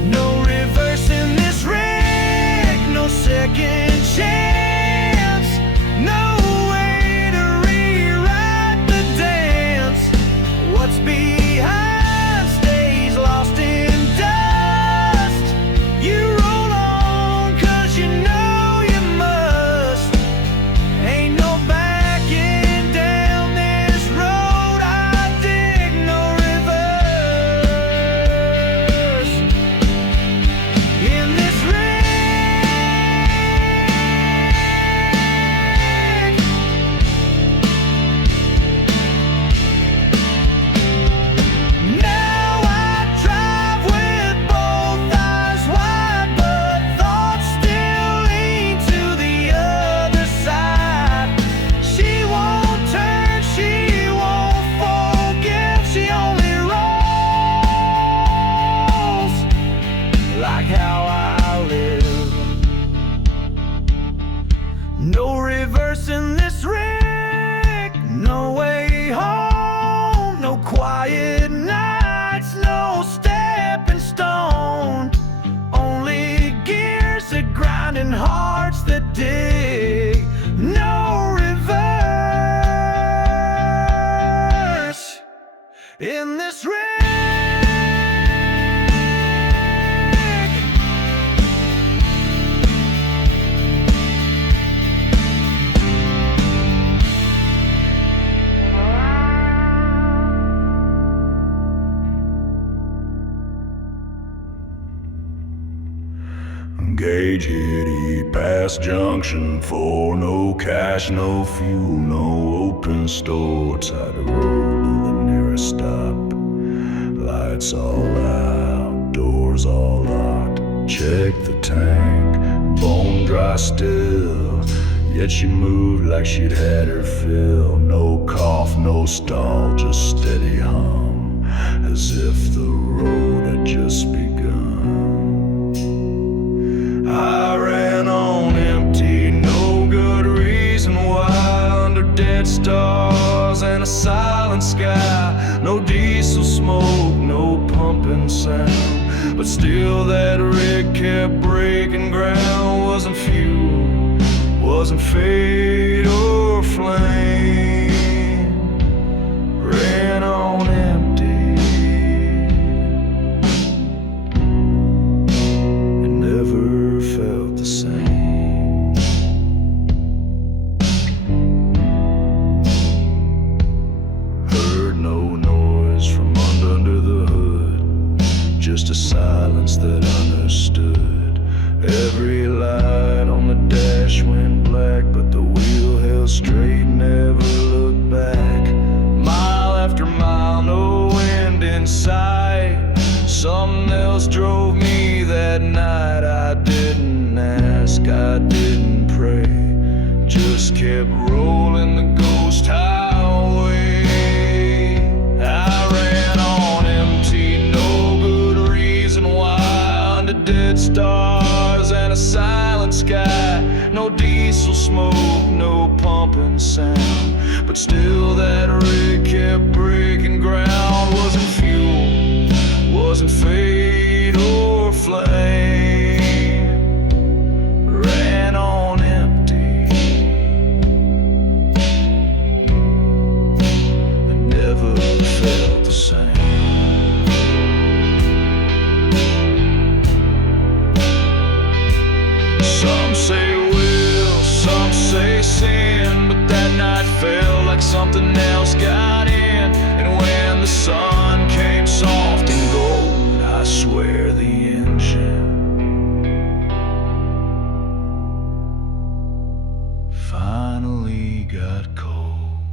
No reverse in this rig, no second chance, no way to rewrite the dance. What's behind stays lost in dust. You roll on 'cause you know you must. Ain't no backing down this road, I dig no reverse in this rig. Now I drive with both eyes wide, but thoughts still lean to the other side. She won't turn, she won't forgive, she only rolls like how I live. No reverse in this rig, no way home, no quiet nights, no stepping stone. Only gears that grind and hearts that dig. No reverse in this rig. Gauge hitty past junction 4, no cash, no fuel, no open store. Side the road to the nearest stop. Lights all out, doors all locked. Check the tank, bone dry still. Yet she moved like she'd had her fill. No cough, no stall, just steady hum, as if the road had just begun. I ran on empty, no good reason why. Under dead stars and a silent sky, no diesel smoke, no pumping sound. But still that rig kept breaking ground. Wasn't fuel, wasn't fate or flame. Ran on empty. Felt the same. Heard no noise from under the hood, just a silence that understood. Every light on the dash went black, but the wheel held straight, never looked back. Mile after mile, no wind in sight. Something else drove me that night. I didn't ask, I didn't pray, just kept rolling the ghost highway. I ran on empty, no good reason why. Under dead stars and a silent sky, no diesel smoke, no pumping sound. But still that rig kept breaking ground. Wasn't fuel, wasn't fate or flame. something else got in. And when the sun came soft and gold, I swear the engine finally got cold.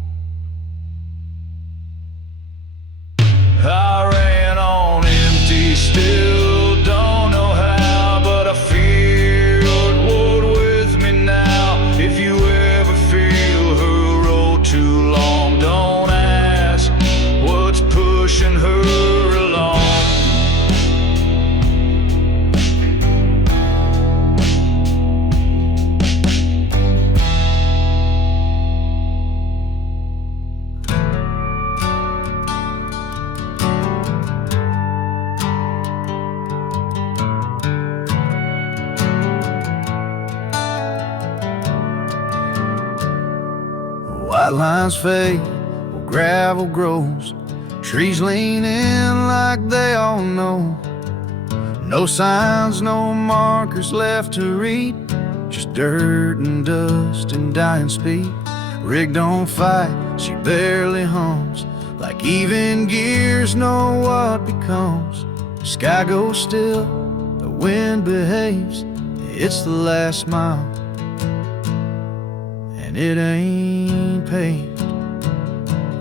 I ran on empty, still don't know how, but I feel it would with me now. If you ever feel her road too long, don't ask what's pushing her along. White lines fade, where gravel grows. Trees lean in like they all know. No signs, no markers left to read. Just dirt and dust and dying speed. Rig don't fight, she barely hums. Like even gears know what becomes. Sky goes still, the wind behaves. It's the last mile, and it ain't paved.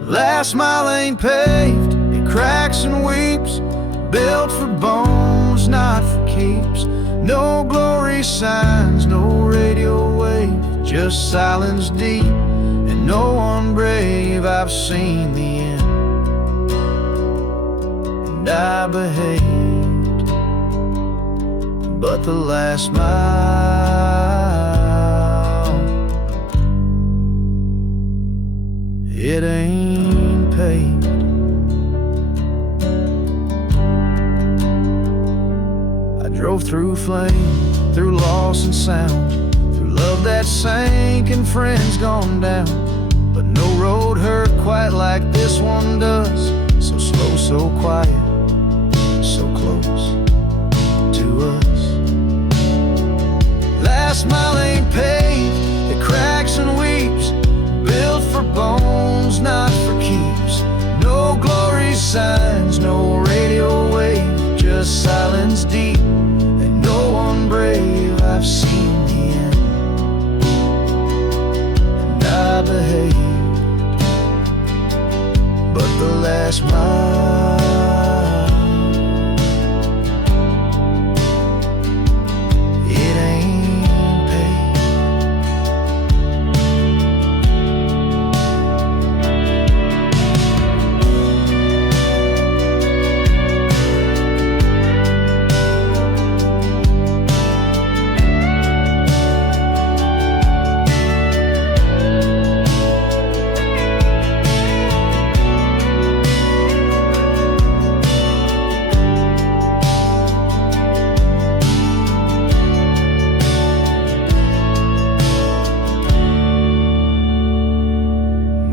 Last mile ain't paved, it cracks and weeps. Built for bones, not for keeps. No glory signs, no radio wave. Just silence deep, and no one brave. I've seen the end, and I behaved. But the last mile, it ain't paved. I drove through flame, through loss and sound, through love that sank and friends gone down. But no road hurt quite like this one does. So slow, so quiet, so close to us. Last mile ain't paved, it cracks and weeps. Built for bones, not for keeps. No glory signs, no radio wave. Just silence deep, and no one brave. I've seen the end, and I behaved. But the last mile, it ain't paved.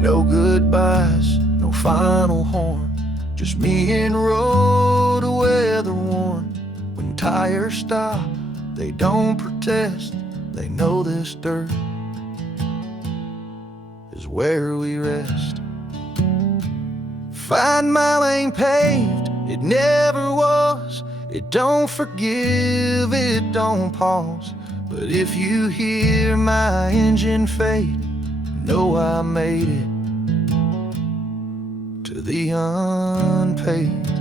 No goodbyes, no final horn. Just me and road, weather worn. When tires stop, they don't protest. They know this dirt is where we rest. Fine mile ain't paved, it never was. It don't forgive, it don't pause. But if you hear my engine fade, know I made it to the unpaved.